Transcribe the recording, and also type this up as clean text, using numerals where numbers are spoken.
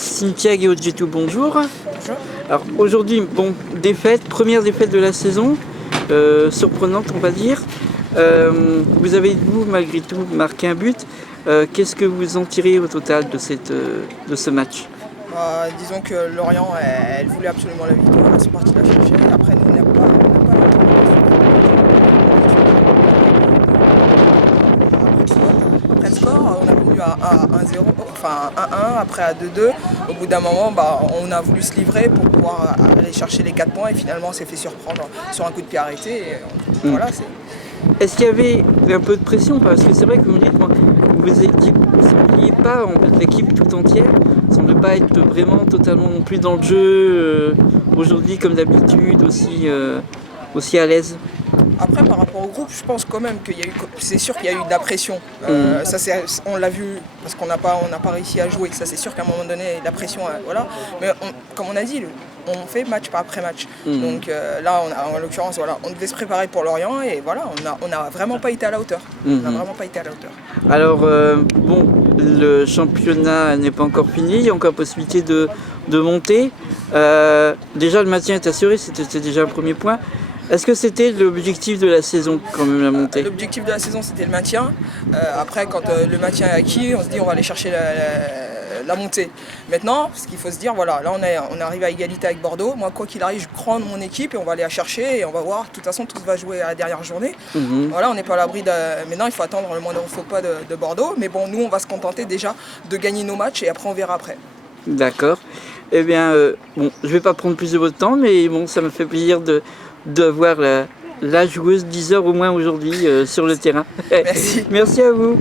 Cynthia Guéodjetou, bonjour. Bonjour. Alors aujourd'hui, bon, première défaite de la saison, surprenante on va dire. Vous avez, vous, malgré tout, marqué un but. Qu'est-ce que vous en tirez au total de ce match? Disons que Lorient, elle voulait absolument la victoire, elles sont parties la chercher. Après, nous, on n'a pas après le score, on a connu à 1-0, enfin 1-1, après à 2-2. Au bout d'un moment, on a voulu se livrer pour pouvoir aller chercher les 4 points et finalement, on s'est fait surprendre sur un coup de pied arrêté. Et voilà, Est-ce qu'il y avait un peu de pression? Parce que c'est vrai que vous me dites, vous ne sembliez pas, en fait, l'équipe tout entière ne semble pas être vraiment totalement non plus dans le jeu aujourd'hui comme d'habitude, aussi à l'aise. Après, par rapport au groupe, je pense quand même c'est sûr qu'il y a eu de la pression. Ça, on l'a vu parce qu'on n'a pas réussi à jouer. Ça, c'est sûr qu'à un moment donné, la pression, voilà. Mais comme on a dit, on fait match après match. Donc là, en l'occurrence, voilà, on devait se préparer pour Lorient et voilà, on n'a vraiment pas été à la hauteur. On n'a vraiment pas été à la hauteur. Alors, bon, le championnat n'est pas encore fini, il y a encore possibilité de monter. Déjà, le maintien est assuré, c'était déjà un premier point. Est-ce que c'était l'objectif de la saison, quand même, la montée? L'objectif de la saison, c'était le maintien. Après, quand le maintien est acquis, on se dit on va aller chercher la montée. Maintenant, ce qu'il faut se dire, voilà, là on arrive à égalité avec Bordeaux. Moi, quoi qu'il arrive, je crois en mon équipe et on va aller la chercher et on va voir. De toute façon, tout va jouer à la dernière journée. Voilà, on n'est pas à l'abri de... Maintenant, il faut attendre le moindre faux pas de Bordeaux. Mais bon, nous, on va se contenter déjà de gagner nos matchs et après, on verra après. D'accord. Eh bien, bon, je ne vais pas prendre plus de votre temps, mais bon, ça me fait plaisir de voir la joueuse 10 heures au moins aujourd'hui sur le terrain. Merci. Merci à vous.